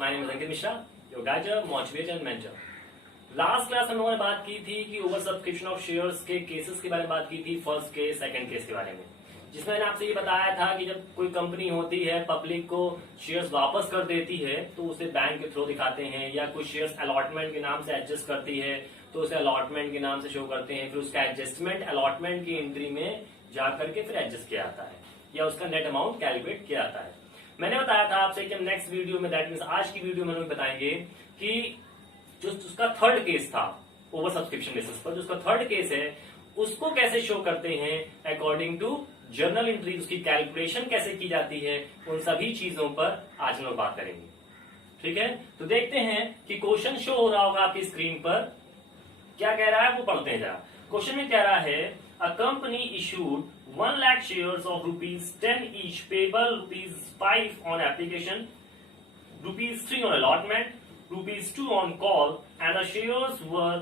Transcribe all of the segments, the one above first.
My name is Ankit Mishra, your guider, motivator and mentor. Last class हम लोगों ने बात की थी कि ओवर सब्सक्रिप्शन ऑफ शेयर्स के केसेस के बारे में बात की थी, फर्स्ट केस, सेकंड केस के बारे में, जिसमें मैंने आपसे ये बताया था कि जब कोई कंपनी होती है पब्लिक को शेयर्स वापस कर देती है तो उसे बैंक के थ्रू दिखाते हैं, या कुछ शेयर्स अलॉटमेंट के नाम से एडजस्ट करती है तो उसे अलॉटमेंट के नाम से शो करते हैं, फिर उसका एडजस्टमेंट अलॉटमेंट की एंट्री में जाकर के फिर एडजस्ट किया जाता है या उसका नेट अमाउंट कैलकुलेट किया जाता है। मैंने बताया था आपसे कि हम नेक्स्ट वीडियो में, दैट मीन्स आज की वीडियो में हम बताएंगे कि जो उसका थर्ड केस था ओवर सब्सक्रिप्शन बेसिस पर, जो उसका थर्ड केस है उसको कैसे शो करते हैं अकॉर्डिंग टू जर्नल एंट्री, उसकी कैलकुलेशन कैसे की जाती है, उन सभी चीजों पर आज हम लोग बात करेंगे। ठीक है, तो देखते हैं कि क्वेश्चन शो हो रहा होगा आपकी स्क्रीन पर, क्या कह रहा है वो पढ़ते हैं जरा। क्वेश्चन में कह रहा है a company issued 1 lakh shares of ₹10 each payable ₹5 on application, ₹3 on allotment, ₹2 on call, and the shares were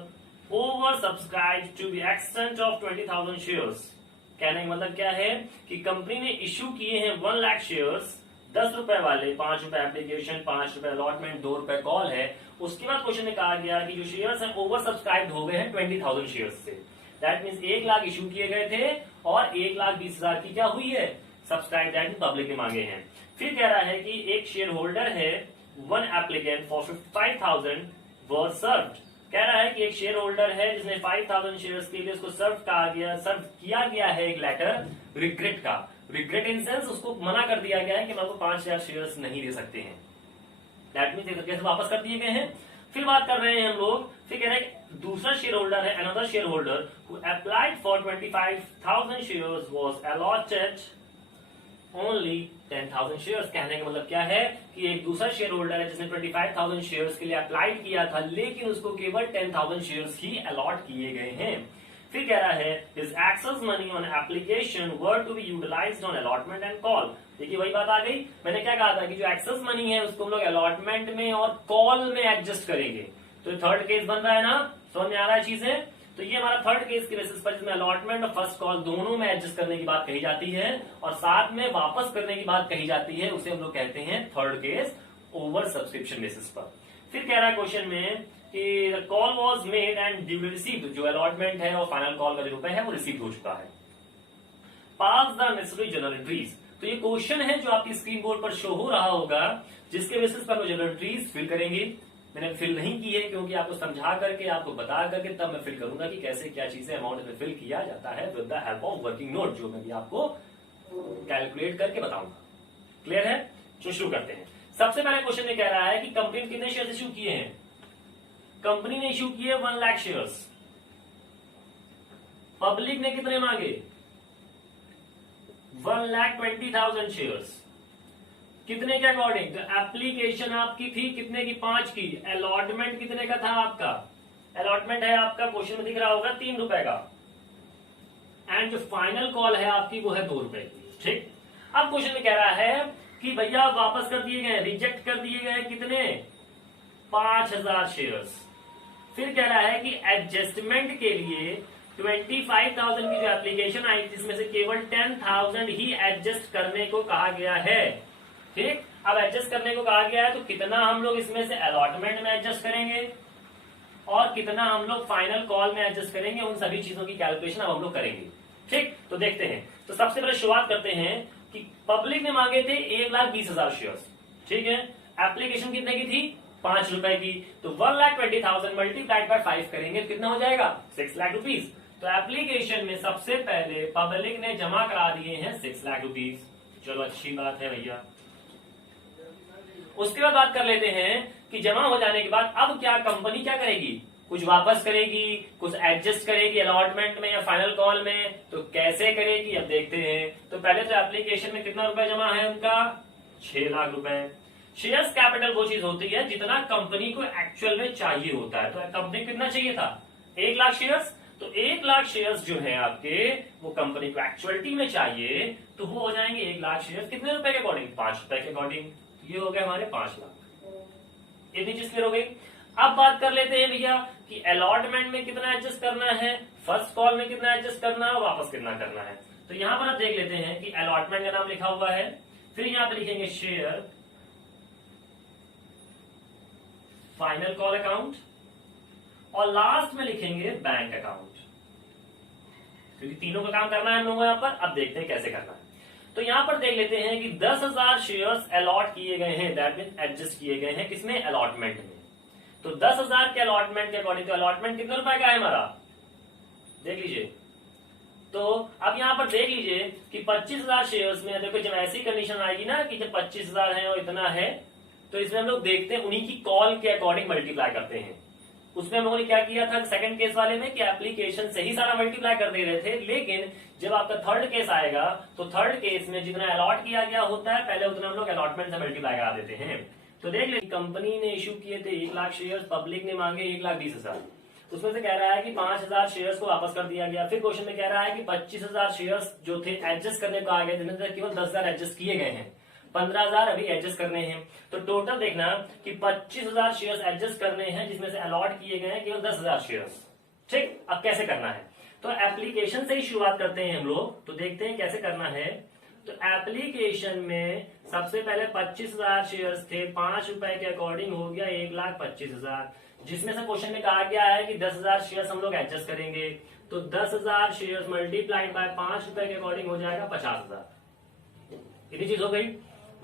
oversubscribed to the extent of 20,000 shares। कहने का मतलब क्या है कि कंपनी ने इश्यू किए हैं 1 लाख शेयर्स, 10 रुपए वाले, 5 रुपए एप्लीकेशन, 5 रुपए अलॉटमेंट, 2 रुपए कॉल है। उसके बाद क्वेश्चन में कहा गया कि जो शेयर्स हैं ओवर सब्सक्राइब हो गए हैं 20,000 शेयर्स से। दैट मीन्स 1 लाख इश्यू किए गए थे और 1,20,000 की क्या हुई है, सब्सक्राइब, दैट मीन्स पब्लिक ने मांगे हैं। फिर कह रहा है कि एक शेयर होल्डर है, 1 एप्लीकेंट फॉर 55,000 वर सर्व्ड। कह रहा है कि एक शेयर होल्डर है जिसने 5,000 शेयर्स के लिए उसको सर्व किया गया है एक लेटर रिग्रेट का। रिग्रेट इन सेंस उसको मना कर दिया गया है कि मैं आपको 5,000 शेयर्स नहीं दे सकते हैं। दैट मीन्स एक तरीके से वापस कर दिए गए हैं। फिर बात कर रहे हैं हम लोग, फिर कह रहे हैं दूसरा शेयर होल्डर है, another share holder who applied for 25,000 shares was allotted only 10,000 shares. कहने का मतलब क्या है कि एक दूसरा शेयर होल्डर है जिसने 25,000 शेयर्स के लिए अप्लाइड किया था, लेकिन उसको केवल 10,000 शेयर्स ही अलॉट किए गए हैं। फिर कह रहा है his excess money on application were to be utilized on allotment and call। देखिए वही बात आ गई, मैंने क्या कहा था कि जो एक्सेस मनी है उसको हम लोग अलॉटमेंट में और कॉल में एडजस्ट करेंगे। तो थर्ड केस बन रहा है ना, समझ में आ रहा है चीजें। तो ये हमारा थर्ड केस के बेसिस पर, जिसमें अलॉटमेंट और फर्स्ट कॉल दोनों में एडजस्ट करने की बात कही जाती है और साथ में वापस करने की बात कही जाती है, उसे हम लोग कहते हैं third case over subscription basis पर। फिर कह रहा है क्वेश्चन में कि call was made and duly received, जो अलॉटमेंट है और फाइनल कॉल का जो रुपए है वो रिसीव हो चुका है। पास द नेसेसरी जर्नल एंट्रीज। तो ये क्वेश्चन है जो आपकी स्क्रीन बोर्ड पर शो हो रहा होगा, जिसके बेसिस पर हम जर्नल एंट्रीज फिल करेंगे। मैंने फिल नहीं की है क्योंकि आपको समझा करके, आपको बता करके तब मैं फिल करूंगा कि कैसे क्या चीजें अमाउंट में फिल किया जाता है with the help of working note, जो मैं भी आपको कैलकुलेट करके बताऊंगा। क्लियर है? तो शुरू करते हैं। सबसे पहले क्वेश्चन में कह रहा है कि कंपनी ने कितने शेयर इश्यू किए हैं। कंपनी ने इश्यू किए 1 लाख शेयर्स। पब्लिक ने कितने मांगे, 1,20,000 शेयर्स। कितने के अकॉर्डिंग, तो एप्लीकेशन आपकी थी कितने की, 5 की। अलॉटमेंट कितने का था आपका, अलॉटमेंट है आपका क्वेश्चन में दिख रहा होगा 3 रुपए का। एंड जो फाइनल कॉल है आपकी वो है 2 रुपए की। ठीक, अब क्वेश्चन में कह रहा है कि भैया वापस कर दिए गए, रिजेक्ट कर दिए गए कितने, 5,000 शेयर्स। फिर कह रहा है कि एडजस्टमेंट के लिए 25,000 की जो एप्लीकेशन आई जिसमें से केवल 10,000 ही एडजस्ट करने को कहा गया है। ठीक, अब एडजस्ट करने को कहा गया है तो कितना हम लोग इसमें से अलॉटमेंट में एडजस्ट करेंगे और कितना हम लोग फाइनल कॉल में एडजस्ट करेंगे, उन सभी चीजों की कैलकुलेशन अब हम लोग करेंगे। ठीक, तो देखते हैं। तो सबसे पहले शुरुआत करते हैं कि पब्लिक ने मांगे थे 1,20,000 शेयर्स। ठीक है, एप्लीकेशन कितने की थी, 5 रुपए की। तो 1,20,000 मल्टीप्लाइड बाय 5 करेंगे तो कितना हो जाएगा, 6 लाख रुपीज। तो एप्लीकेशन में सबसे पहले पब्लिक ने जमा करा दिए हैं 6 लाख रुपीज। चलो अच्छी बात है भैया। उसके बाद बात कर लेते हैं कि जमा हो जाने के बाद अब क्या कंपनी क्या करेगी, कुछ वापस करेगी, कुछ एडजस्ट करेगी अलॉटमेंट में या फाइनल कॉल में, तो कैसे करेगी अब देखते हैं। तो पहले तो एप्लीकेशन में कितना रुपए जमा है उनका, 6 लाख रुपए। शेयर्स कैपिटल वो चीज होती है जितना कंपनी को एक्चुअल में चाहिए होता है। तो कंपनी को कितना चाहिए था, 1 लाख शेयर्स। तो 1 लाख शेयर्स जो है आपके वो कंपनी को एक्चुअलिटी में चाहिए, तो वो हो जाएंगे 1 लाख शेयर्स कितने रुपए के अकॉर्डिंग, 5 रुपए के अकॉर्डिंग। ये हो गए हमारे 5 लाख। इतनी चीज क्लियर हो गई। अब बात कर लेते हैं भैया कि अलॉटमेंट में कितना एडजस्ट करना है, फर्स्ट कॉल में कितना एडजस्ट करना है, वापस कितना करना है। तो यहां पर आप देख लेते हैं कि अलॉटमेंट का नाम लिखा हुआ है, फिर यहां पर लिखेंगे शेयर फाइनल कॉल अकाउंट और लास्ट में लिखेंगे बैंक अकाउंट, क्योंकि तीनों का काम करना है हम लोगों को यहां पर। अब देखते हैं कैसे करना है। तो यहां पर देख लेते हैं कि 10,000 शेयर्स अलॉट किए गए हैं, दैट मीन एडजस्ट किए गए हैं किसमें, अलॉटमेंट में। तो 10,000 के अलॉटमेंट के अकॉर्डिंग, तो अलॉटमेंट कितने रुपए का है हमारा, देख लीजिए। तो अब यहां पर देख लीजिए कि 25,000 शेयर्स में देखो, जब ऐसी कंडीशन आएगी ना कि जब 25,000 है और इतना है, तो इसमें हम लोग देखते हैं उन्हीं की कॉल के अकॉर्डिंग मल्टीप्लाई करते हैं। उसमें हम लोगों ने क्या किया था सेकंड केस वाले में कि एप्लीकेशन से ही सारा मल्टीप्लाई कर दे रहे थे, लेकिन जब आपका थर्ड केस आएगा तो थर्ड केस में जितना अलॉट किया गया होता है पहले उतना हम लोग अलॉटमेंट से मल्टीप्लाई करा देते हैं। तो देख ले, कंपनी ने इश्यू किए थे 1 लाख शेयर, पब्लिक ने मांगे 1,20,000, उसमें से कह रहा है कि 5,000 शेयर्स को वापस कर दिया गया। फिर क्वेश्चन में कह रहा है कि 25,000 शेयर्स जो थे एडजस्ट करने को आ गए, जिनमें से केवल 10,000 एडजस्ट किए गए हैं, 15,000 अभी एडजस्ट करने हैं। तो टोटल देखना कि 25,000 शेयर्स एडजस्ट करने हैं, जिसमें से अलॉट किए गए हैं केवल 10,000 शेयर्स। ठीक, अब कैसे करना है, तो एप्लीकेशन से ही शुरुआत करते हैं हम लोग। तो देखते हैं कैसे करना है। तो एप्लीकेशन में सबसे पहले 25,000 शेयर्स थे, 5 रुपए के अकॉर्डिंग हो गया 1,25,000, जिसमें से क्वेश्चन में कहा गया है कि 10,000 शेयर्स हम लोग एडजस्ट करेंगे। तो 10,000 शेयर्स मल्टीप्लाइड बाय 5 रुपए के अकॉर्डिंग हो जाएगा 50,000। इतनी चीज हो गई।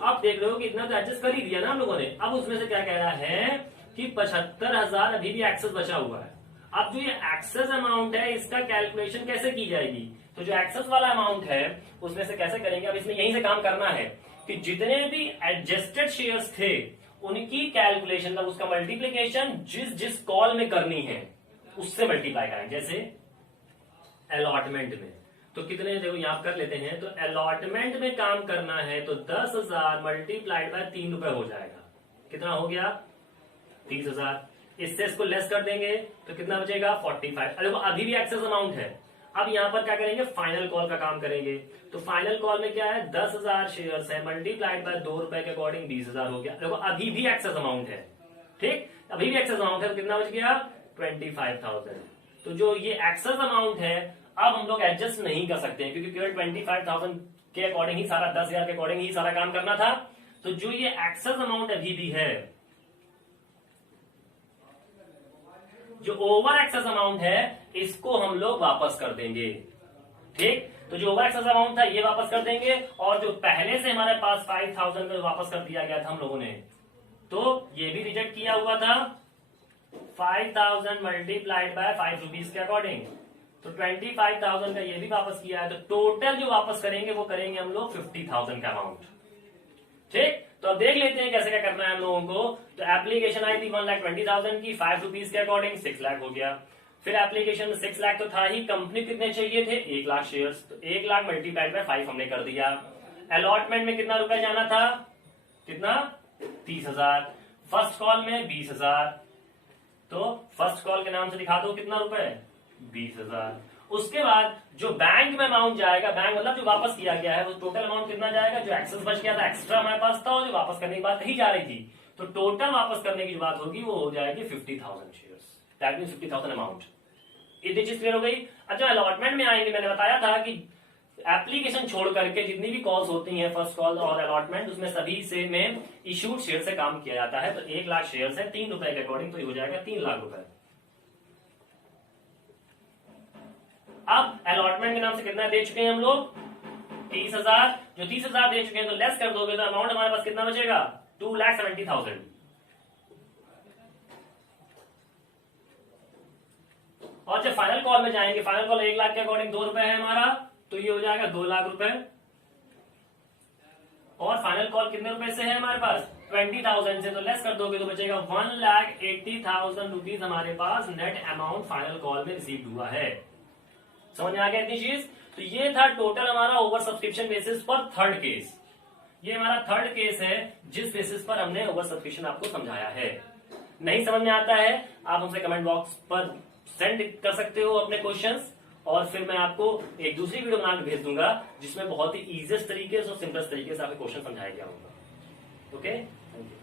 आप देख रहे हो कि इतना तो एडजस्ट कर ही दिया ना हम लोगों ने। अब उसमें से क्या कह रहा है कि 75,000 अभी भी एक्सेस बचा हुआ है। अब जो ये एक्सेस अमाउंट है इसका कैलकुलेशन कैसे की जाएगी, तो जो एक्सेस वाला अमाउंट है उसमें से कैसे करेंगे। अब इसमें यहीं से काम करना है कि जितने भी एडजस्टेड शेयर्स थे उनकी कैलकुलेशन, मतलब उसका मल्टीप्लीकेशन जिस जिस कॉल में करनी है उससे मल्टीप्लाई करें। जैसे अलॉटमेंट में तो कितने, देखो यहां कर लेते हैं। तो अलॉटमेंट में काम करना है तो 10,000 मल्टीप्लाइड बाय 3 रुपए हो जाएगा। कितना हो गया, 30,000। इससे इसको लेस कर देंगे तो कितना बचेगा, 45। देखो अभी भी एक्सेस अमाउंट है। अब यहां पर क्या करेंगे, फाइनल कॉल का काम करेंगे। तो फाइनल कॉल में क्या है, 10,000 शेयर्स है, मल्टीप्लाइड बाय 2 रुपए के अकॉर्डिंग 20,000 हो गया। देखो अभी भी एक्सेस अमाउंट है। ठीक, अभी भी एक्सेस अमाउंट है, तो कितना बच गया, 25,000। तो जो ये एक्सेस अमाउंट है अब हम लोग एडजस्ट नहीं कर सकते हैं, क्योंकि केवल 25,000 के अकॉर्डिंग ही सारा, 10,000 के अकॉर्डिंग ही सारा काम करना था। तो जो ये एक्सेस अमाउंट अभी भी है, जो ओवर एक्सेस अमाउंट है इसको हम लोग वापस कर देंगे। ठीक, तो जो ओवर एक्सेस अमाउंट था ये वापस कर देंगे, और जो पहले से हमारे पास 5,000 का वापस कर दिया गया था हम लोगों ने, तो ये भी रिजेक्ट किया हुआ था 5,000 मल्टीप्लाइड बाय 5 रुपीज के अकॉर्डिंग। तो 25,000 का ये भी वापस किया है। तो टोटल जो वापस करेंगे वो करेंगे हम लोग 50,000 का अमाउंट। ठीक, तो अब देख लेते हैं कैसे क्या करना है हम लोगों को। तो एप्लीकेशन आई थी 1,20,000 की, 5 रुपीज के अकॉर्डिंग 6 लाख हो गया। फिर एप्लीकेशन में 6 लाख तो था ही, कंपनी कितने चाहिए थे, 1 लाख शेयर्स। तो 1 लाख मल्टीप्लाइड बाय 5 हमने कर दिया। अलॉटमेंट में कितना रुपए जाना था, कितना, 30,000। फर्स्ट कॉल में 20,000, तो फर्स्ट कॉल के नाम से दिखा दो कितना रुपए, 20,000। उसके बाद जो बैंक में अमाउंट जाएगा, बैंक मतलब जो वापस किया गया है, वो टोटल अमाउंट कितना जाएगा, जो एक्सेस बच गया था, एक्स्ट्रा हमारे पास था, और जो वापस करने की बात कही जा रही थी, तो टोटल वापस करने की जो बात होगी वो हो जाएगी 50,000 शेयर्स, दैट मीन 50,000 अमाउंट। इतनी चीज क्लियर हो गई। अच्छा, अलॉटमेंट में आएंगे, मैंने बताया था कि एप्लीकेशन छोड़ करके जितनी भी कॉल्स होती हैं, फर्स्ट कॉल और अलॉटमेंट, उसमें सभी से में इशूड शेयर से काम किया जाता है। तो 1 लाख शेयर है 3 रुपए के अकॉर्डिंग, तो ये हो जाएगा 3 लाख रुपए। अब अलॉटमेंट के नाम से कितना दे चुके हैं हम लोग, 30,000। जो 30,000 दे चुके हैं तो लेस कर दोगे तो अमाउंट हमारे पास कितना बचेगा, 2,70,000। और जब फाइनल कॉल में जाएंगे, फाइनल कॉल 1 लाख के अकॉर्डिंग 2 रुपए है हमारा, तो ये हो जाएगा 2 लाख रुपए। और फाइनल कॉल कितने रुपए से है हमारे पास, 20,000 से, तो लेस कर दोगे तो बचेगा 1,80,000 रुपीज हमारे पास नेट अमाउंट फाइनल कॉल में रिसीव हुआ है। समझ में आ गया इतनी चीज। तो ये था टोटल हमारा ओवर सब्सक्रिप्शन बेसिस पर थर्ड केस। ये हमारा थर्ड केस है जिस बेसिस पर हमने ओवर सब्सक्रिप्शन आपको समझाया है। नहीं समझ में आता है आप हमसे कमेंट बॉक्स पर सेंड कर सकते हो अपने क्वेश्चंस, और फिर मैं आपको एक दूसरी वीडियो बना के भेज दूंगा जिसमें बहुत ही इजीएस्ट तरीके से और सिंपलेस्ट तरीके से आपके क्वेश्चन समझाया गया होगा। Okay, thank you.